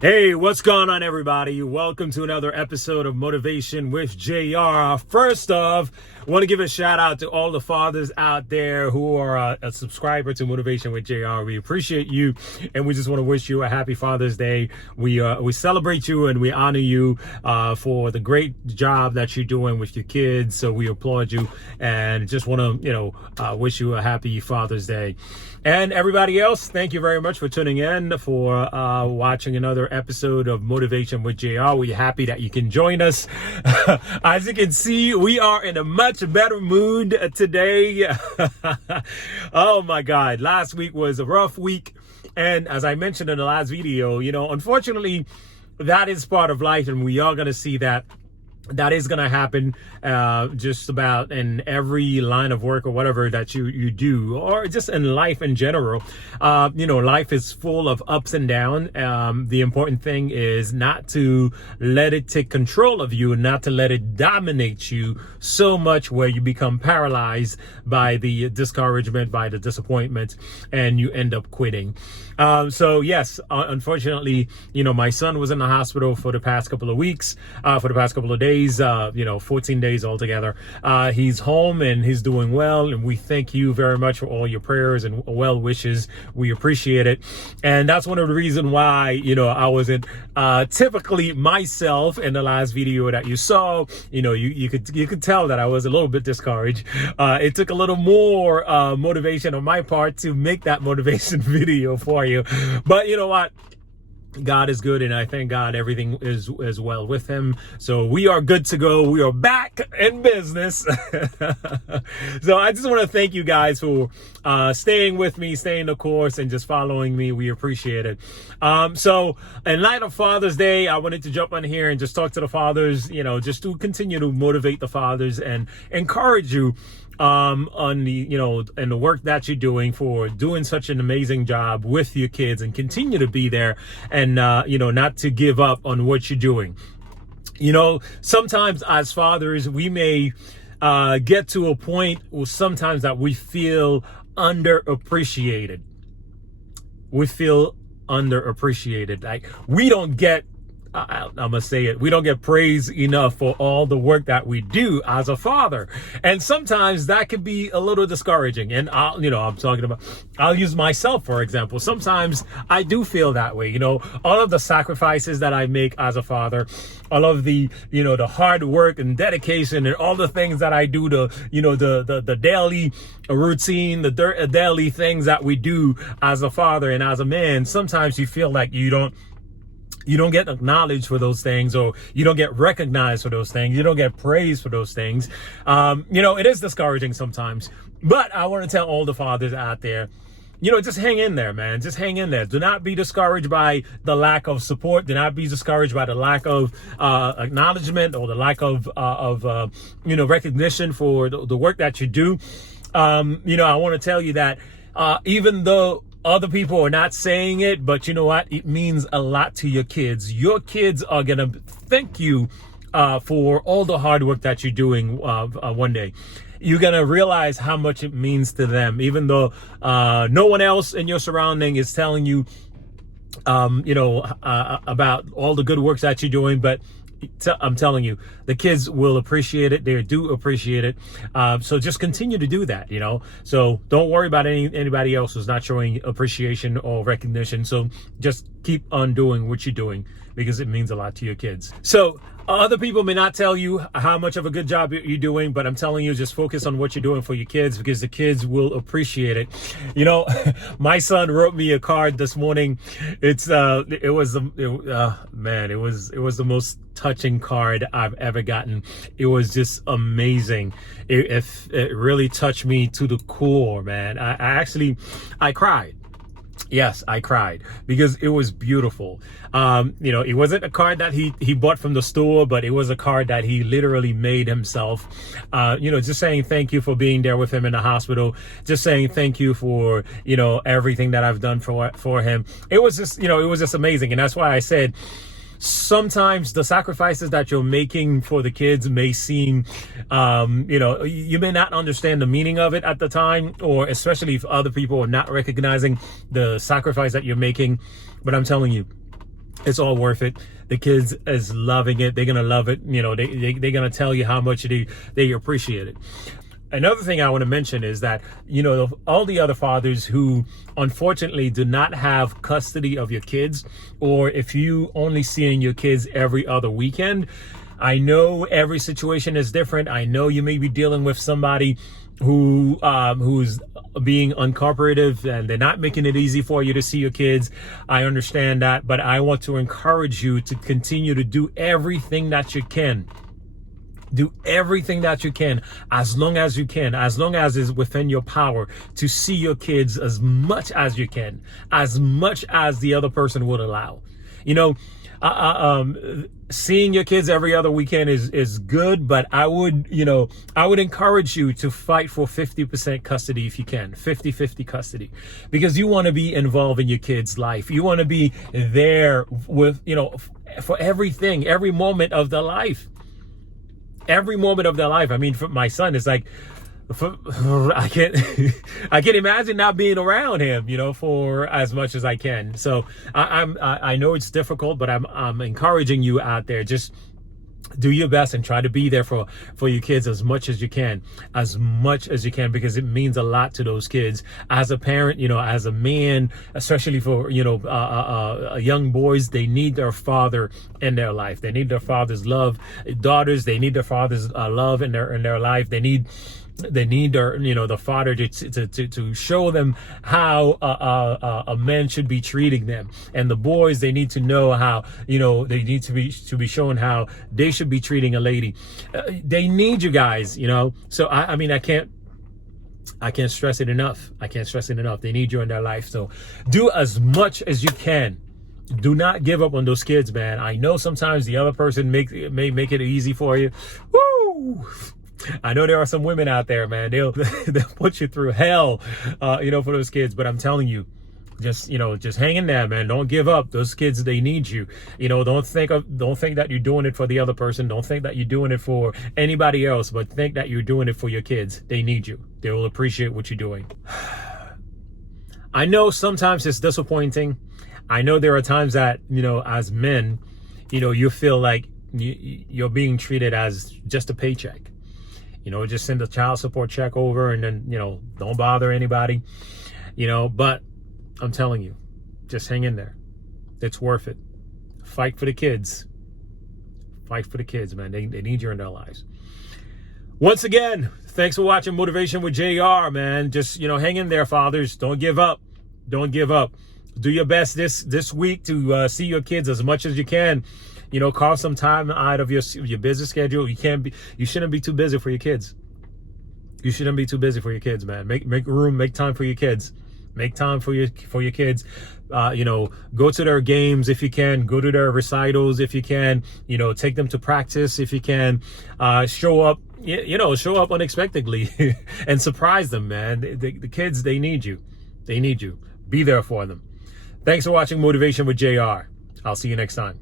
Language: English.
Hey, what's going on, everybody? Welcome to another episode of Motivation with JR. First off, I want to give a shout out to all the fathers out there who are a subscriber to Motivation with JR. We appreciate you, and we just want to wish you a happy Father's Day. We celebrate you and we honor you for the great job that you're doing with your kids. So we applaud you and just want to, wish you a happy Father's Day. And everybody else, thank you very much for tuning in, for watching another episode of Motivation with JR. We're happy that you can join us. As you can see, we are in a much better mood today. Oh my God, last week was a rough week. And as I mentioned in the last video, unfortunately, that is part of life, and we are going to see that is going to happen just about in every line of work or whatever that you do, or just in life in general. Life is full of ups and downs. The important thing is not to let it take control of you, not to let it dominate you so much where you become paralyzed by the discouragement, by the disappointment, and you end up quitting. So yes, unfortunately, my son was in the hospital for the past couple of weeks, for the past couple of days, 14 days altogether. He's home and he's doing well, and we thank you very much for all your prayers and well wishes. We appreciate it. And that's one of the reasons why, I wasn't typically myself in the last video that you saw. You could tell that I was a little bit discouraged. It took a little more motivation on my part to make that motivation video for you. But you know what? God is good, and I thank God everything is well with him. So we are good to go. We are back in business. So I just want to thank you guys for staying with me, staying the course, and just following me. We appreciate it. So in light of Father's Day, I wanted to jump on here and just talk to the fathers, just to continue to motivate the fathers and encourage you on the, and the work that you're doing, for doing such an amazing job with your kids, and continue to be there, and, not to give up on what you're doing. Sometimes as fathers, we may get to a point where sometimes that we feel underappreciated. Like we don't get, I'm gonna say it, we don't get praise enough for all the work that we do as a father, and sometimes that can be a little discouraging. And I'll use myself for example. Sometimes I do feel that way. All of the sacrifices that I make as a father, all of the the hard work and dedication, and all the things that I do, the daily routine, the daily things that we do as a father and as a man. Sometimes you feel like you don't get acknowledged for those things, or you don't get recognized for those things. You don't get praised for those things. It is discouraging sometimes, but I want to tell all the fathers out there, just hang in there, man. Just hang in there. Do not be discouraged by the lack of support. Do not be discouraged by the lack of acknowledgement, or the lack of recognition for the work that you do. I want to tell you that even though other people are not saying it, but you know what? It means a lot to your kids. Your kids are going to thank you for all the hard work that you're doing one day. You're going to realize how much it means to them, even though no one else in your surrounding is telling you, about all the good works that you're doing. But I'm telling you, the kids will appreciate it. They do appreciate it. So just continue to do that, So don't worry about anybody else who's not showing appreciation or recognition. So just keep on doing what you're doing, because it means a lot to your kids. So other people may not tell you how much of a good job you're doing, but I'm telling you, just focus on what you're doing for your kids, because the kids will appreciate it. My son wrote me a card this morning. It was the most touching card I've ever gotten. It was just amazing. It really touched me to the core, man. I cried. Yes, I cried, because it was beautiful. It wasn't a card that he bought from the store, but it was a card that he literally made himself. Just saying thank you for being there with him in the hospital. Just saying thank you for, everything that I've done for him. It was just, it was just amazing. And that's why I said, sometimes the sacrifices that you're making for the kids may seem, you may not understand the meaning of it at the time, or especially if other people are not recognizing the sacrifice that you're making. But I'm telling you, It's all worth it. The kids is loving it. They're gonna love it. You know, they're gonna tell you how much they appreciate it. Another thing I want to mention is that, you know, all the other fathers who unfortunately do not have custody of your kids, or if you only seeing your kids every other weekend, I know every situation is different. I know you may be dealing with somebody who's being uncooperative and they're not making it easy for you to see your kids. I understand that, but I want to encourage you to continue to do everything that you can. Do everything that you can, as long as it's within your power, to see your kids as much as you can, as much as the other person would allow. You know, seeing your kids every other weekend is good, but I would encourage you to fight for 50% custody if you can, 50-50 custody, because you want to be involved in your kids' life. You want to be there with, you know, for everything, every moment of their life. Every moment of their life. I mean, for my son, it's like, I can't imagine not being around him, you know, for as much as I can. So I know it's difficult, but I'm encouraging you out there. Just do your best and try to be there for your kids as much as you can, because it means a lot to those kids. As a parent, you know, as a man, especially for, you know, young boys, they need their father in their life. They need their father's love. Daughters, they need their father's love in their life. They need their, you know, the father to show them how a man should be treating them. And the boys, they need to know how, you know, they need to be shown how they should be treating a lady. They need you guys, you know. So I mean, I can't stress it enough. They need you in their life. So do as much as you can. Do not give up on those kids, man. I know sometimes the other person may make it easy for you. Woo! I know there are some women out there, man. They'll put you through hell, you know, for those kids. But I'm telling you, just hang in there, man. Don't give up. Those kids, they need you. You know, don't think that you're doing it for the other person. Don't think that you're doing it for anybody else, but think that you're doing it for your kids. They need you. They will appreciate what you're doing. I know sometimes it's disappointing. I know there are times that, you know, as men, you know, you feel like you're being treated as just a paycheck. You know, just send a child support check over and then, you know, don't bother anybody, you know. But I'm telling you, just hang in there. It's worth it. Fight for the kids. Fight for the kids, man. They need you in their lives. Once again, thanks for watching Motivation with JR, man. Just, you know, hang in there, fathers. Don't give up. Don't give up. Do your best this week to see your kids as much as you can. You know, carve some time out of your busy schedule. You shouldn't be too busy for your kids. You shouldn't be too busy for your kids, man. Make room, make time for your kids. Make time for your kids. You know, go to their games if you can. Go to their recitals if you can. You know, take them to practice if you can. Show up. You know, show up unexpectedly and surprise them, man. The kids, they need you. They need you. Be there for them. Thanks for watching Motivation with JR. I'll see you next time.